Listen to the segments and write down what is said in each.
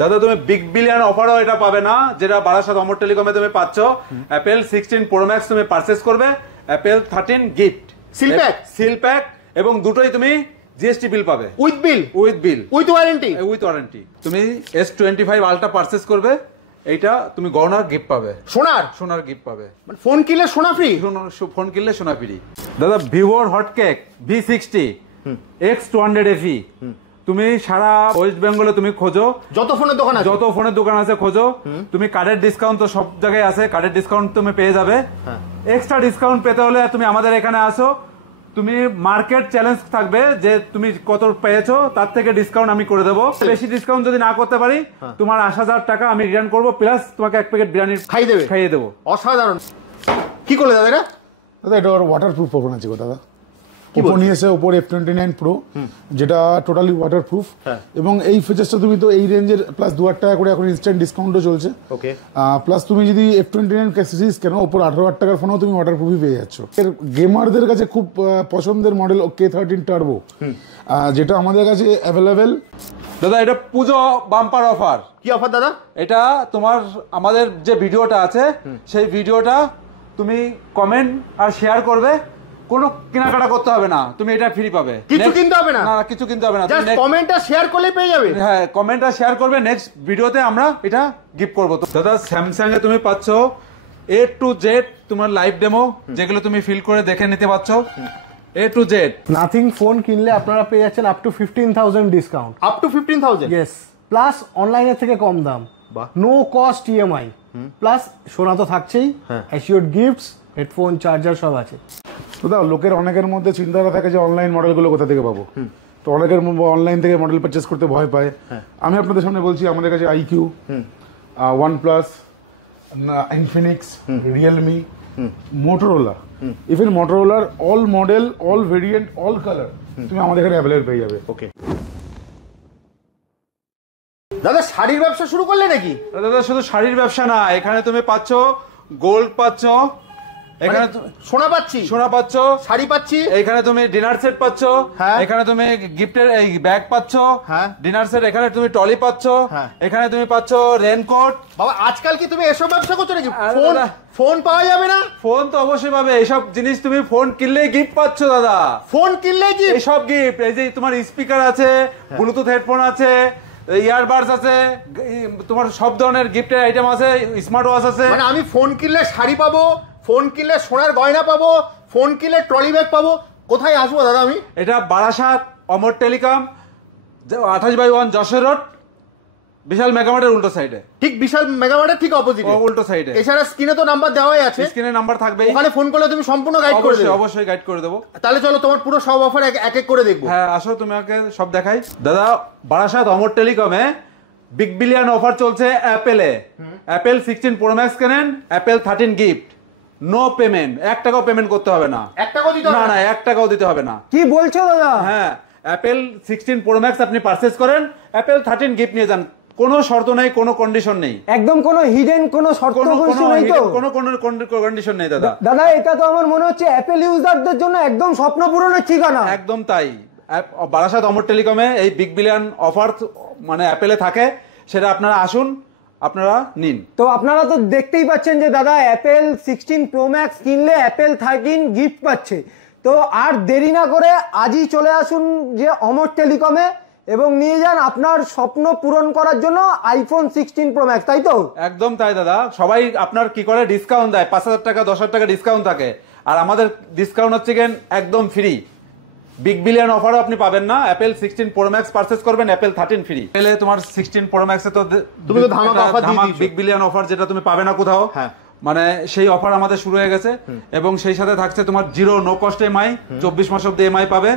দাদা তুমি big billion অফারও এটা পাবে না, যেটা বারাসাত অমর টেলিকমে তুমি পাচ্ছ। অ্যাপেল 16 প্রো ম্যাক্স তুমি পারচেজ করবে, অ্যাপেল 13 গিফট সিল প্যাক এবং দুটোই তুমি জিএসটি বিল পাবে, উইথ ওয়ারেন্টি। তুমি S25 আলট্রা পারচেজ করবে, এইটা তুমি গহনার গিফট পাবে, সোনার গিফট পাবে। মানে ফোন কিনলে সোনা ফ্রি, ফোন কিনলে সোনা ফ্রি। দাদা ভিভোর হটকেক V60 X200 FE তুমি সারা ওয়েস্ট বেঙ্গলে তুমি খোঁজো, যত ফোনের দোকান আছে খোঁজো, তুমি কার্ডের ডিসকাউন্ট তো সব জায়গায় আছে, কার্ডের ডিসকাউন্ট তুমি পেয়ে যাবে। এক্সট্রা ডিসকাউন্ট পেতে হলে তুমি আমাদের এখানে আসো, তুমি মার্কেট চ্যালেঞ্জ থাকবে যে তুমি কত পেয়েছো, তার থেকে ডিসকাউন্ট আমি করে দেবো। বেশি ডিসকাউন্ট যদি না করতে পারি তোমার 80,000 টাকা আমি রিটার্ন করবো, প্লাস তোমাকে 1 প্যাকেট বিরিয়ানি খাইয়ে দেবো। অসাধারণ। কি করলে দাদা এটা? দাদা এটা ওয়াটার প্রুফ ওপেন আছে গো দাদা। ওপো নিয়েছে ওপো F29 Pro, যেটা টোটালি ওয়াটার প্রুফ, এবং এই ফিচার্সটা তুমি তো এই রেঞ্জের প্লাস 2,000 টাকা করে এখন ইনস্ট্যান্ট ডিসকাউন্টও চলছে। ওকে, প্লাস তুমি যদি F29 সিরিজ কেন ওপর 18,000 টাকার ফোনও তুমি ওয়াটার প্রুফই পেয়ে যাচ্ছ। এর গেমারদের কাছে খুব পছন্দের মডেল K13 টার্বো, যেটা আমাদের কাছে অ্যাভেলেবেল। দাদা এটা পুজো বাম্পার অফার। কি অফার দাদা? এটা তোমার আমাদের যে ভিডিওটা আছে সেই ভিডিওটা তুমি কমেন্ট আর শেয়ার করবে, কোনো কেনাকাটা করতে হবে না, তুমি এটা ফ্রি পাবে, কিছু কিনতে হবে না, কিছু কিনতে হবে না, জাস্ট কমেন্ট আর শেয়ার করলেই পেয়ে যাবে। হ্যাঁ, কমেন্ট আর শেয়ার করবে, নেক্সট ভিডিওতে আমরা এটা গিফট করব। দাদা স্যামসাং এ তুমি পাচ্ছ A to Z তোমার লাইভ ডেমো, যেগুলো তুমি ফিল করে দেখে নিতে পারছো। A to Z nothing phone কিনলে আপনারা পেয়ে যাচ্ছেন up to 15,000 discount, up to 15,000, yes, plus অনলাইনের থেকে কম দাম, নো কস্ট EMI, প্লাস সোনা তো থাকছেই, অ্যাসিওর্ড গিফটস, হেডফোন, চার্জার সব আছে। দাদা অনেকের মধ্যে চিন্তাধারা থাকে যে অনলাইন মডেলগুলো কোথা থেকে পাবো, তো অনেকের অনলাইন থেকে মডেল পারচেস করতে ভয় পায়। আমি আপনাদের সামনে বলছি আমাদের কাছে IQ, OnePlus, Infinix, Realme, Motorola, even মোটরোলার all model, all variant, all colour তুমি আমাদের এখানে অ্যাভেলেবল পেয়ে যাবে। ওকে দাদা, শাড়ির ব্যবসা শুরু করলে নাকি? দাদা শুধু শাড়ির ব্যবসা না, এখানে তুমি পাচ্ছ গোল্ড পাচ্ছ, এখানে সোনা পাচ্ছ, শাড়ি পাচ্ছি, এখানে তুমি ডিনার সেট পাচ্ছ, এখানে তুমি গিফটের এই ব্যাগ পাচ্ছ, ডিনার সেট, এখানে তুমি টলি পাচ্ছ, এখানে তুমি পাচ্ছ রেনকোট। বাবা আজকাল কি তুমি এসব ব্যবসা করছো নাকি? ফোন পাওয়া যাবে না? ফোন তো অবশ্যই পাবে, এইসব জিনিস তুমি ফোন কিনলেই গিফট পাচ্ছ দাদা। ফোন কিনলেই গিফট, এইসব গিফট, এই যে তোমার স্পিকার আছে, ব্লুটুথ হেডফোন আছে, ইয়ারবাডস আছে, তোমার সব ধরনের গিফটের আইটেম আছে, স্মার্ট ওয়াচ আছে। মানে আমি ফোন কিনলে শাড়ি পাবো, ফোন কিনলে সোনার গয়না পাবো, ফোন কিনলে ট্রলি ব্যাগ পাবো, কোথায় আসবো দাদা আমি? এটা বারাসাত অমর টেলিকম 28/1 যশোর রোড, বিশাল মেগামার্টের উল্টো সাইডে, ঠিক বিশাল মেগামার্টের ঠিক অপোজিটে, উল্টো সাইডে। এছাড়া স্ক্রিনে তো নাম্বার দেওয়াই আছে, স্ক্রিনে নাম্বার থাকবে, ওখানে ফোন করলে তুমি সম্পূর্ণ গাইড করে দেবে। অবশ্যই গাইড করে দেবো। তাহলে চলো তোমার পুরো সব অফার এক এক করে দেখবো। হ্যাঁ আসো, তোমাকে সব দেখাই। দাদা বারাসাত অমর টেলিকমে বিগ বিলিয়ন অফার চলছে অ্যাপেলে। অ্যাপেল 16 প্রো ম্যাক্স কেনেন, অ্যাপেল 13 গিফট, নো পেমেন্ট, 1 টাকাও পেমেন্ট করতে হবে না, 1 টাকাও দিতে হবে না, 1 টাকাও দিতে হবে না। কি বলছো দাদা? হ্যাঁ, অ্যাপেল 16 প্রো ম্যাক্স আপনি পারচেজ করেন, অ্যাপেল 13 গিফট নিয়ে যান, কোনো শর্ত নেই, কোনো কন্ডিশন নেই, একদম কোনো হিডেন কোনো শর্ত নেই তো, কোনো কন্ডিশন নেই দাদা। দাদা এটা তো আমার মনে হচ্ছে অ্যাপেল ইউজারদের জন্য একদম স্বপ্ন পূরণের ঠিকানা। একদম তাই, বারাসাত অমর টেলিকমে এই বিগ বিলিয়ন অফার মানে অ্যাপেলে থাকে, সেটা আপনারা আসুন, আপনারা নিন। তো আপনারা তো দেখতেই পাচ্ছেন যে দাদা অ্যাপেল 16 প্রো ম্যাক্স কিনলে অ্যাপেল 13 গিফট পাচ্ছে। তো আর দেরি না করে আজই চলে আসুন যে অমর টেলিকমে এবং নিয়ে যান আপনার স্বপ্ন পূরণ করার জন্য আইফোন 16 প্রো ম্যাক্স, তাই তো? একদম তাই দাদা, সবাই আপনার কি করে ডিসকাউন্ট দেয়, 5,000 টাকা 10,000 টাকা ডিসকাউন্ট থাকে, আর আমাদের ডিসকাউন্ট হচ্ছে একদম ফ্রি। বিগ বিলিয়ন অফারও আপনি পাবেন না, অ্যাপেল 16 প্রো ম্যাক্স পারচেজ করবেন, অ্যাপেল 13 ফ্রি পেলে তোমার 16 প্রো ম্যাক্সে তো তুমি তো ধামাকা অফার দিয়ে দিয়েছো, বিগ বিলিয়ন অফার যেটা তুমি পাবে না কোথাও। মানে সেই অফার আমাদের শুরু হয়ে গেছে, এবং সেই সাথে থাকছে তোমার জিরো নো কস্ট EMI, 24 মাস অবধি EMI পাবে,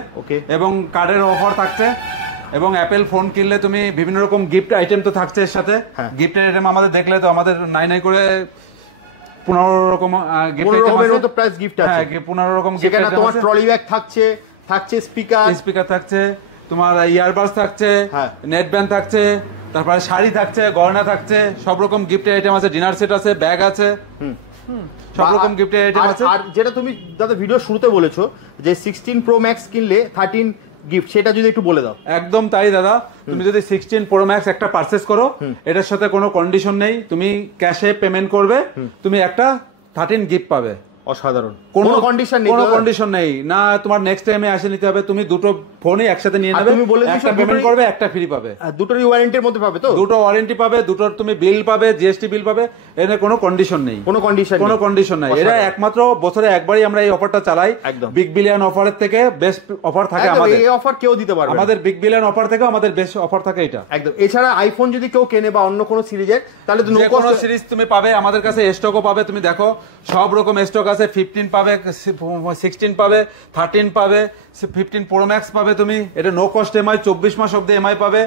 এবং কার্ডের অফার থাকছে, এবং অ্যাপেল ফোন কিনলে তুমি বিভিন্ন রকম গিফট আইটেম তো থাকছে এর সাথে। গিফটের আইটেম আমাদের দেখলে তো আমাদের নাই করে 15 রকম গিফট আইটেম আছে, 15 প্রাইস গিফট আছে। হ্যাঁ, 15 রকম গিফট আইটেম আছে। তোমার ট্রলি ব্যাগ থাকছে স্পিকার থাকছে, তোমার ইয়ারবাডস থাকছে, নেট ব্যান্ড থাকছে, তারপরে শাড়ি থাকছে, গয়না থাকছে, সব রকম গিফট আইটেম আছে, ডিনার সেট আছে, ব্যাগ আছে, সব রকম গিফট আইটেম আছে। আর যেটা তুমি দাদা ভিডিও শুরুতে বলেছো যে 16 প্রো ম্যাক্স কিনলে 13 গিফট, সেটা যদি একটু বলে দাও। একদম তাই দাদা, তুমি যদি 16 প্রো ম্যাক্স একটা পারচেস করো, এটার সাথে কোনো কন্ডিশন নেই, তুমি ক্যাশে পেমেন্ট করবে, তুমি একটা 13 গিফট পাবে। অসাধারণ, কোনো কন্ডিশন নেই, কোনো কন্ডিশন নেই না, তোমার নেক্সট টাইমে আসে নিতে হবে, তুমি দুটো ফোনই একসাথে নিয়ে নেবে, তুমি বলে দিছো একটা পেমেন্ট করবে, একটা ফ্রি পাবে, দুটোরই ওয়ারেন্টির মধ্যে পাবে তো? দুটো ওয়ারেন্টি পাবে, দুটোর তুমি বিল পাবে, জিএসটি বিল পাবে, এখানে কোনো কন্ডিশন নেই, কোনো কন্ডিশন নাই। এটা একমাত্র বছরে একবারই আমরা এই অফারটা চালাই, বিগ বিলিয়ন অফারের থেকে বেস্ট অফার থাকে আমাদের। এই অফার কেউ দিতে পারবে, আমাদের বিগ বিলিয়ন অফার থেকে আমাদের বেস্ট অফার থাকে এটা একদম। এছাড়া আইফোন যদি কেউ কেনে বা অন্য কোনো সিরিজের, তাহলে তো যে কোনো সিরিজ তুমি পাবে আমাদের কাছে, স্টকও পাবে, তুমি দেখো সব রকম স্টক আছে, 15 পাবে, 16 পাবে, 13 পাবে, 15 প্রো ম্যাক্স পাবে, তুমি এটা নো কস্ট এমআই, 24 মাস অবধি এমআই পাবে,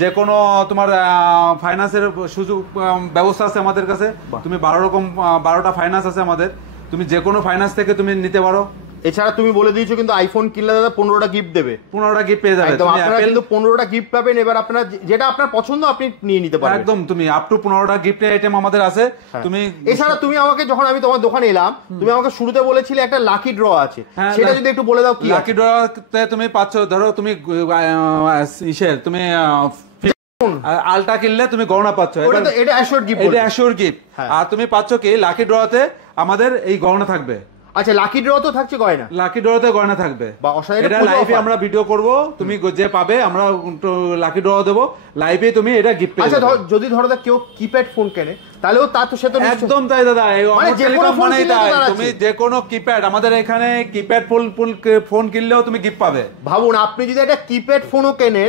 যে কোনো তোমার ফাইন্যান্সের সুযোগ ব্যবস্থা আছে আমাদের কাছে, তুমি 12টা ফাইন্যান্স আছে আমাদের, তুমি যে কোনো ফাইন্যান্স থেকে তুমি নিতে পারো। এছাড়া তুমি বলে দিয়েছো কিন্তু আইফোন কিনলে দাদা 15টা গিফট দেবে, 15টা গিফট পেয়ে যাবে, আপনারা কিন্তু 15টা গিফট পাবেন। এবার আপনারা যেটা আপনার পছন্দ আপনি নিয়ে নিতে পারবেন, একদম। তুমি আপ টু 15টা গিফটের আইটেম আমাদের আছে। তুমি এছাড়া তুমি আমাকে, যখন আমি তোমার দোকানে এলাম, তুমি আমাকে শুরুতে বলেছিলে একটা লাকি ড্র আছে, সেটা যদি একটু বলে দাও। কি লাকি ড্রতে তুমি পাচ্ছ, ধরো তুমি তুমি আলটা কিনলে তুমি গহনা পাচ্ছ, এটা অ্যাশোর্ড গিফট, এটা অ্যাশোর গিফট। আর তুমি পাচ্ছ কি লাকি ড্রতে আমাদের এই গহনা থাকবে। আচ্ছা, লাকি ড্র তো থাকছে গয়না, লাকি ড্রতে গয়না থাকবে, এটা লাইভে আমরা ভিডিও করব, তুমি যে পাবে আমরা লাকি ড্র দেবো লাইভে, তুমি এটা গিফট পেয়ে যাবে। আচ্ছা, যদি ধরো কেউ কিপ্যাড ফোন কেনে, তাহলেও তার তো সে তো একদম তাই দাদা, তুমি যে কোনো কিপ্যাড, আমাদের এখানে কিপ্যাড ফোন কিনলেও তুমি গিফট পাবে। ভাবুন, আপনি যদি একটা কিপ্যাড ফোনও কেনেন,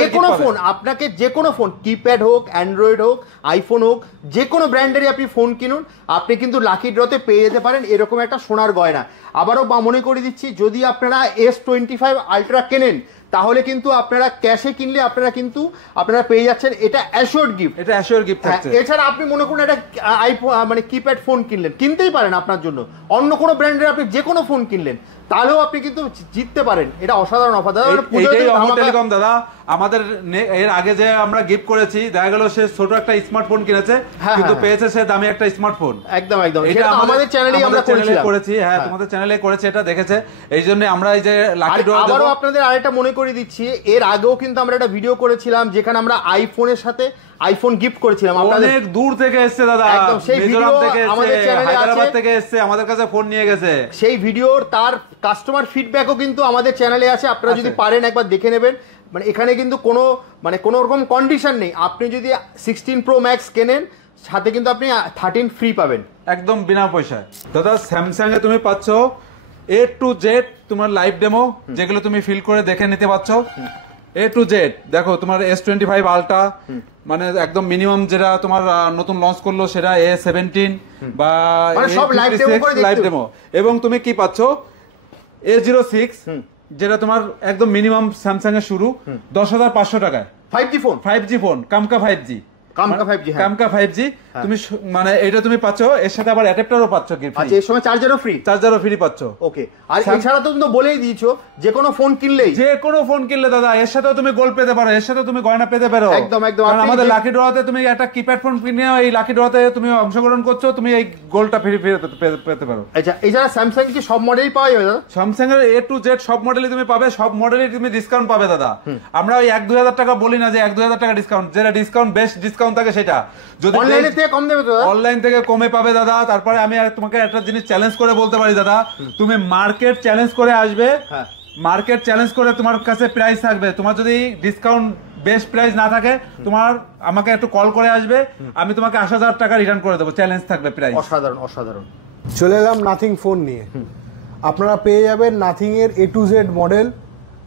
যে কোনো ফোন, আপনাকে যে কোনো ফোন, কিপ্যাড হোক, অ্যান্ড্রয়েড হোক, আইফোন হোক, যে কোনো ব্র্যান্ডেরই আপনি ফোন কিনুন, আপনি কিন্তু লাকি ড্রতে পেয়ে যেতে পারেন এরকম একটা সোনার গয়না। আবারও মনে করে দিচ্ছি, যদি আপনারা S25 আলট্রা কেনেন, তাহলে কিন্তু আপনারা ক্যাশে কিনলে আপনারা পেয়ে যাচ্ছেন এটা অ্যাশোর্ড গিফট, এটা অ্যাশোর্ড গিফট থাকছে। এছাড়া আপনি মনে করুন একটা আইফোন কিপ্যাড ফোন কিনতেই পারেন আপনার জন্য, অন্য কোনো ব্র্যান্ডের আপনি যে কোনো ফোন কিনলেন, তাহলেও আপনি কিন্তু জিততে পারেন। এটা অসাধারণ অফার দাদা। টেলিকম দাদা, আমাদের এর আগে যে আমরা গিফট করেছি, দেখা গেল সে ছোট একটা স্মার্টফোন কিনেছে, কিন্তু পেয়েছে সে দামি একটা স্মার্টফোন। একদম একদম, এটা আমাদের চ্যানেলেই আমরা করেছি। হ্যাঁ, তোমাদের চ্যানেলে করেছে, এটা দেখেছে, এই জন্য আমরা এই যে লাকি ড্র। আবারও আপনাদের আরেকটা মনে করে দিচ্ছি, এর আগেও কিন্তু আমরা একটা ভিডিও করেছিলাম যেখানে আমরা আইফোনের সাথে আইফোন গিফট করেছিলাম। অনেক দূর থেকে এসেছে দাদা, মিজোরাম থেকে এসেছে, হায়দ্রাবাদ থেকে এসেছে, আমাদের কাছে ফোন নিয়ে গেছে। সেই ভিডিওর তার কাস্টমার ফিডব্যাকও কিন্তু আমাদের চ্যানেলে আছে, আপনারা যদি পারেন একবার দেখে নেবেন। এখানে কিন্তু কোনো রকম কন্ডিশন নেই, আপনি যদি 16 প্রো ম্যাক্স কেনেন, সাথে কিন্তু আপনি 13 ফ্রি পাবেন একদম বিনা পয়সায়। দাদা স্যামসাং এ তুমি পাচ্ছ A to Z তোমার লাইভ ডেমো, যেগুলো তুমি ফিল করে দেখে নিতে পারছো। A to Z দেখো, তোমার S25 আলট্রা, মানে একদম মিনিমাম যেটা তোমার নতুন লঞ্চ করলো সেটা A17 বা সব লাইভ ডেমো, এবং তুমি কি পাচ্ছ A06, যেটা তোমার একদম মিনিমাম স্যামসাং এর শুরু 10,500 টাকায় 5G ফোন, কামকা 5G, কামকা 5G তুমি মানে এটা তুমি পাচ্ছ, এর সাথে আবার অ্যাডাপ্টারও পাচ্ছ কি ফ্রি। আচ্ছা, এর সময় চার্জারও ফ্রি পাচ্ছ। ওকে, আর এছাড়া তো তুমি বলেই দিয়েছো যে কোনো ফোন কিনলে দাদা এর সাথেও তুমি গোল্ড পেতে পারো, এর সাথেও তুমি গয়না পেতে পারো। একদম কারণ আমাদের লাকি ড্রতে তুমি একটা কিপ্যাড ফোন কিনে এই লাকি ড্রতে তুমি অংশগ্রহণ করছো, তুমি এই গোল্ডটা ফ্রি পেতে পারো। আচ্ছা, এছাড়া স্যামসাং কি সব মডেলই পাওয়া যাবে দাদা? স্যামসাং এর A to Z সব মডেলই তুমি পাবে, সব মডেলই তুমি ডিসকাউন্ট পাবে দাদা। আমরা ওই 1-2 টাকা বলি না যে 1-2 টাকা ডিসকাউন্ট, যেটা ডিসকাউন্ট বেস্ট ডিসকাউন্ট থাকে সেটা। যদি অনলাইনে থেকে কম দেবে তো দাদা? অনলাইন থেকে কমে পাবে দাদা। তারপরে আমি তোমাকে একটা জিনিস চ্যালেঞ্জ করে বলতে পারি দাদা, তুমি মার্কেট চ্যালেঞ্জ করে আসবে, মার্কেট চ্যালেঞ্জ করে তোমার কাছে প্রাইস থাকবে, তোমার যদি ডিসকাউন্ট বেস্ট প্রাইস না থাকে, তোমার আমাকে একটু কল করে আসবে, আমি তোমাকে 80,000 টাকা রিটার্ন করে দেবো, চ্যালেঞ্জ থাকবে প্রাইস। অসাধারণ। চলে এলাম নাথিং ফোন নিয়ে। আপনারা পেয়ে যাবেন নাথিং এর A to Z model,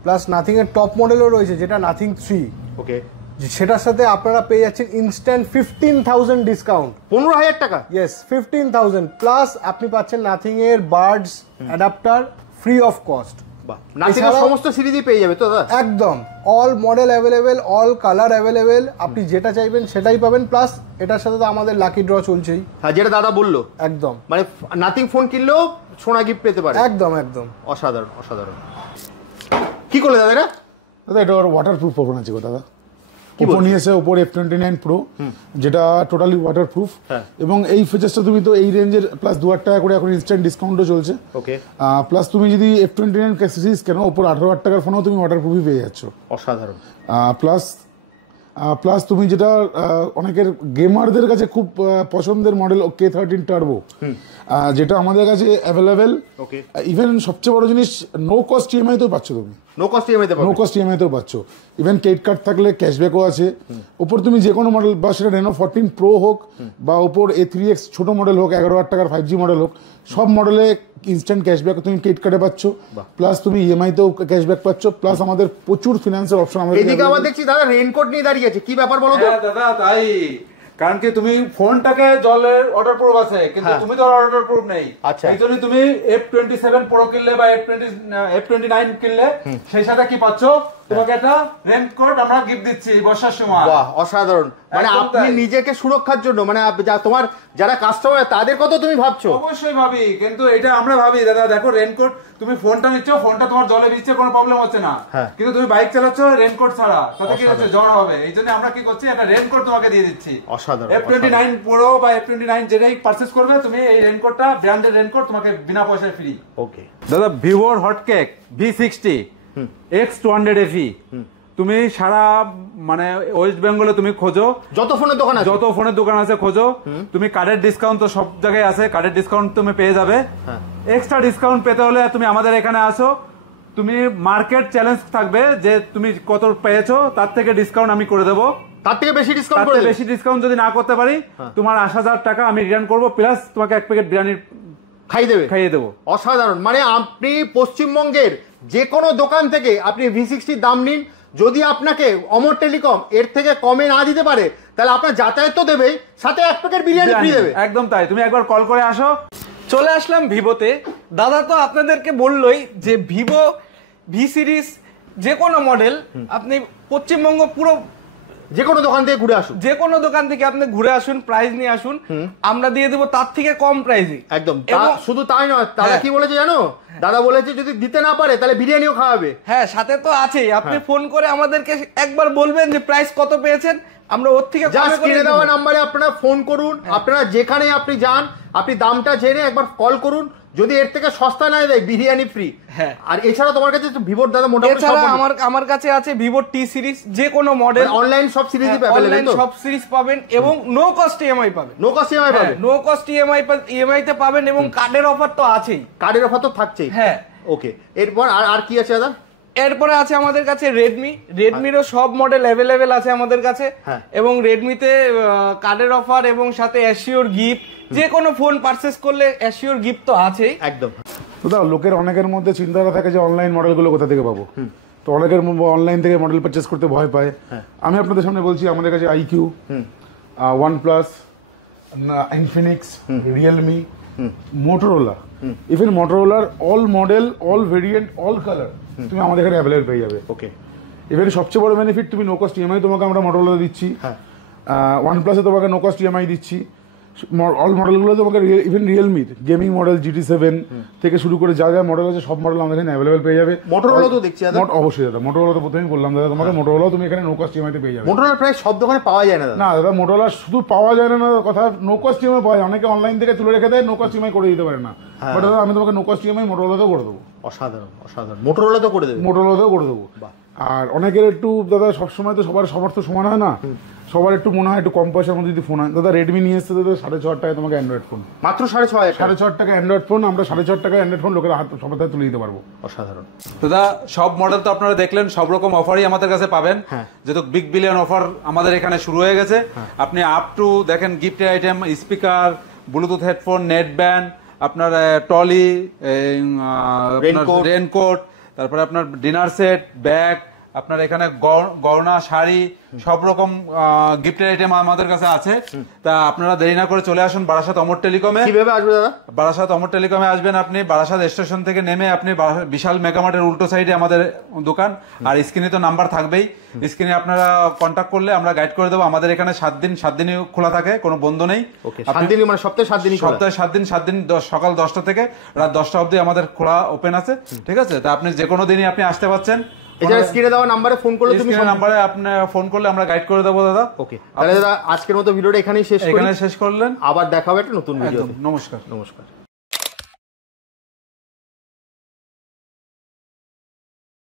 plus nothing এর টপ মডেলও রয়েছে যেটা নাথিং 3। ওকে, সেটার সাথে আপনারা পেয়ে যাচ্ছেন ইনস্ট্যান্ট 15,000 ডিসকাউন্ট, 15,000 টাকা। ইয়েস, 15,000 প্লাস আপনি পাচ্ছেন নাথিং এর birds adapter free of cost. Nothing এর সমস্ত সিরিজই পেয়ে যাবে তো দাদা? একদম, all model available, all colour available, আপনি যেটা চাইবেন সেটাই পাবেন। প্লাস এটার সাথে তো আমাদের লাকি ড্র চলছেই। হ্যাঁ, যেটা দাদা বললো, একদম, মানে নাথিং ফোন কিনলেও সোনা গিফট পেতে পারে। একদম। অসাধারণ। কি করলে দাদা এটা? দাদা এটা ওর ওয়াটার প্রুফ ওপেন আছে গো দাদা, ওপো নিয়েছে ওপো F29 Pro, যেটা টোটালি ওয়াটারপ্রুফ, এবং এই ফিচারসটা তুমি তো এই রেঞ্জের প্লাস 2000 টাকা করে এখন ইনস্ট্যান্ট ডিসকাউন্টও চলছে। ওকে, প্লাস তুমি যদি F29 সিরিজ কেন ওপর 18,000 টাকার ফোনও তুমি ওয়াটারপ্রুফই পেয়ে যাচ্ছ। অসাধারণ। প্লাস তুমি যেটা অনেকের গেমারদের কাছে খুব পছন্দের মডেল K13 টার্বো, যেটা আমাদের কাছে অ্যাভেলেবেল। ইভেন সবচেয়ে বড় জিনিস, নো কস্ট ইএমআই তেও পাচ্ছ তুমি, নো কস্ট ইএমআই তেও পাচ্ছ। ইভেন ক্রেডিট কার্ড থাকলে ক্যাশব্যাকও আছে। ওপর তুমি যে কোনো মডেল, বা সেটা Reno 14 Pro হোক বা ওপর A3X ছোট মডেল হোক, 11,000 টাকার 5G মডেল হোক, সব মডেলে ইনস্ট্যান্ট ক্যাশব্যাক তুমি ক্রেডিট কার্ডে পাচ্ছ, প্লাস তুমি ইএমআই তেও ক্যাশব্যাক পাচ্ছ, প্লাস আমাদের প্রচুর ফিনান্সের অপশন আমাদের। এদিকে আবার দেখছি দাদা রেইনকোট নিয়ে দাঁড়িয়ে আছে, কি ব্যাপার বলো তো? দাদা তাই, কারণ কি তুমি ফোনটাকে জলের ওয়াটারপ্রুফ আছে, কিন্তু তুমি তো ওয়াটারপ্রুফ নেই। আচ্ছা, এই জন্য তুমি F27 Pro কিনলে বা F29 কিনলে সেই সাথে কি পাচ্ছ? তোমাকে একটা রেইনকোট আমরা গিফট দিচ্ছি বর্ষার সময়। বাহ, অসাধারণ। মানে আপনি নিজেকে সুরক্ষার জন্য, মানে তোমার যারা কাস্টমার তাদের কথা তুমি ভাবছো? অবশ্যই ভাবি, কিন্তু এটা আমরা ভাবি দাদা। দেখো রেইনকোট, তুমি ফোনটা নিচ্ছ, ফোনটা তোমার জলে ভিজছে, কোনো প্রবলেম হচ্ছে না, কিন্তু তুমি বাইক চালাচ্ছ রেইনকোট ছাড়া, তাতে কি হচ্ছে? জ্বর হবে। এই জন্য আমরা কি করছি, একটা রেইনকোট তোমাকে দিয়ে দিচ্ছি। অসাধারণ। F29 Pro বা F29 যেটাই পারচেজ করবে তুমি, এই রেইনকোটটা, ব্র্যান্ডেড রেইনকোট তোমাকে বিনা পয়সায় ফ্রি। ওকে দাদা, ভিভোর হটকেক V60 X200 FE তুমি সারা মানে ওয়েস্ট বেঙ্গলে তুমি খোঁজো, যত ফোনের দোকান আছে খোঁজো, তুমি কার্ডের ডিসকাউন্ট তো সব জায়গায় আছে, কার্ডের ডিসকাউন্ট তুমি পেয়ে যাবে। এক্সট্রা ডিসকাউন্ট পেতে হলে তুমি আমাদের এখানে আসো, তুমি মার্কেট চ্যালেঞ্জ থাকবে যে তুমি কত পেয়েছো, তার থেকে ডিসকাউন্ট আমি করে দেবো। তার থেকে বেশি ডিসকাউন্ট যদি না করতে পারি, তোমার 80,000 টাকা আমি রিটার্ন করবো, প্লাস তোমাকে 1 প্যাকেট বিরিয়ানি খাইয়ে দেবো। অসাধারণ। মানে আপনি পশ্চিমবঙ্গের যে কোনো দোকান থেকে আপনি V60 দাম নিন, যদি আপনাকে অমর টেলিকম এর থেকে কমে না দিতে পারে, তাহলে আপনার যাতায়াত তো দেবেই, সাথে 1 প্যাকেট বিরিয়ানি ফ্রি দেবে। একদম তাই, তুমি একবার কল করে আসো। চলে আসলাম ভিভোতে। দাদা তো আপনাদেরকে বললোই যে ভিভো V সিরিজ যে কোনো মডেল আপনি পশ্চিমবঙ্গ পুরো যে কোনো দোকান থেকে ঘুরে আসুন, যে কোনো দোকান থেকে আপনি ঘুরে আসুন, প্রাইস নিয়ে আসুন, আমরা দিয়ে দেবো তার থেকে কম প্রাইসে। একদম। শুধু তাই নয়, দাদা কি বলেছে জানো? দাদা বলেছে যদি দিতে না পারে তাহলে বিরিয়ানিও খাওয়াবে। হ্যাঁ, সাথে তো আছেই। আপনি ফোন করে আমাদেরকে একবার বলবেন যে প্রাইস কত পেয়েছেন, আমরা ওর থেকে জাস্ট কিনে দেওয়া নাম্বারে আপনারা ফোন করুন। আপনারা যেখানে আপনি যান, আপনি দামটা জেনে একবার কল করুন, যদি এর থেকে সস্তা না দেয় বিরিয়ানি ফ্রি। হ্যাঁ, আর এছাড়া তোমার কাছে ভিভোর দাদা মোটামুটি আমার কাছে আছে ভিভো টি সিরিজ, যে কোনো মডেল, অনলাইন সব সিরিজই পাবেন, অনলাইন সব সিরিজ পাবেন, এবং নো কস্ট ইএমআই পাবেন। নো কস্ট ইএমআই তে পাবেন, এবং কার্ডের অফার তো আছেই, কার্ডের অফার তো থাকছেই। হ্যাঁ, ওকে। এরপর আর কি আছে দাদা? এরপরে আছে আমাদের কাছে রেডমিরও সব মডেল অ্যাভেলেবেল আছে আমাদের কাছে, এবং রেডমিতে কার্ডের অফার এবং সাথে অ্যাসিওর গিফট, যে কোনো ফোন পারচেজ করলে অ্যাসিওর গিফট তো আছেই। একদম। তো দাও, অনেকের মধ্যে চিন্তাধারা থাকে যে অনলাইন মডেলগুলো কোথা থেকে পাবো, তো অনেকের অনলাইন থেকে মডেল পারচেজ করতে ভয় পায়। আমি আপনাদের সামনে বলছি, আমাদের কাছে IQ, OnePlus, Infinix, Realme, Motorola, even মোটরোলার all model, all variant, all colour তুমি আমাদের এখানে অ্যাভেলেবল পেয়ে যাবে। ওকে। ইভেন সবচেয়ে বড় বেনিফিট, তুমি নো কস্ট ইএমআই তোমাকে আমরা মোটরোলা দিচ্ছি, OnePlus-এ তোমাকে নো কস্ট ইএমআই দিচ্ছি। অল মডেলগুলো তোমাকে, ইভেন রিয়েলমির গেমিং মডেল GT7 থেকে শুরু করে যা যা মডেল আছে সব মডেল আমাদের এখানে অ্যাভেলেবল পেয়ে যাবে। মোটরোলা তো দেখছি দাদা। অবশ্যই দাদা, মোটরোলা তো প্রথমেই বললাম দাদা তোমাকে, মোটরোলা তুমি এখানে নো কস্ট ইএমআইতে পেয়ে যাবে। মোটরোলা প্রায় সব দোকানে পাওয়া যায় না দাদা। না দাদা, মোটরোলা শুধু পাওয়া যায় না কথা, নো কস্ট ইএমআই পাওয়া যায়। অনেকে অনলাইন থেকে তুলে রেখে দেয়, নো কস্ট ইএমআই করে দিতে পারে না, বাট দাদা আমি তোমাকে নো কস্ট ইএমআই মোটরোলাতেও করে দেবো। অসাধারণ। মোটরোলাতেও করে দেবো। আর অনেকের একটু দাদা সবসময় তো সবার সামর্থ্য সমান হয় না, সবার একটু মনে হয় একটু কম পয়সার মধ্যে যদি ফোন হয়, দাদা রেডমি নিয়ে এসছে দাদা 6,500 টাকায় তোমাকে অ্যান্ড্রয়েড ফোন, মাত্র 6,500 টাকা অ্যান্ড্রয়েড ফোন। আমরা 6,500 টাকা অ্যান্ড্রয়েড ফোন লোকের হাত সবার হাতে তুলে দিতে পারবো। অসাধারণ। দাদা, সব মডেল তো আপনারা দেখলেন, সব রকম অফারই আমাদের কাছে পাবেন, যেহেতু বিগ বিলিয়ন অফার আমাদের এখানে শুরু হয়ে গেছে। আপনি আপ টু দেখেন গিফটের item, speaker, Bluetooth headphone, net band, আপনার ট্রলি, রেনকোট, তারপরে আপনার ডিনার সেট, ব্যাগ, আপনার এখানে গহনা, শাড়ি, সব রকম গিফটের আইটেম আমাদের কাছে আছে। তা আপনারা দেরি না করে চলে আসুন বারাসাত অমর টেলিকমে। কিভাবে আসবে দাদা? বারাসাত অমর টেলিকমে আসবেন আপনি, বারাসাত স্টেশন থেকে নেমে আপনি বিশাল মেগামার্টের উল্টো সাইডে আমাদের দোকান, আর স্ক্রিনে তো নাম্বার থাকবেই, স্ক্রিনে আপনারা কন্ট্যাক্ট করলে আমরা গাইড করে দেবো। আমাদের এখানে 7 দিনই খোলা থাকে, কোনো বন্ধ নেই। মানে সপ্তাহে 7 দিন সকাল 10টা থেকে রাত 10টা অবধি আমাদের খোলা ওপেন আছে, ঠিক আছে? তা আপনি যে কোনো দিনই আপনি আসতে পারছেন, এছাড়া স্ক্রিনে দেওয়া নাম্বারে ফোন করলে তুমি স্ক্রিনে নাম্বারে আপনি ফোন করলে আমরা গাইড করে দেবো দাদা। ওকে, তাহলে দাদা আজকের মতো ভিডিওটা এখানেই শেষ করলেন, আবার দেখা হবে একটা নতুন ভিডিও। নমস্কার। নমস্কার।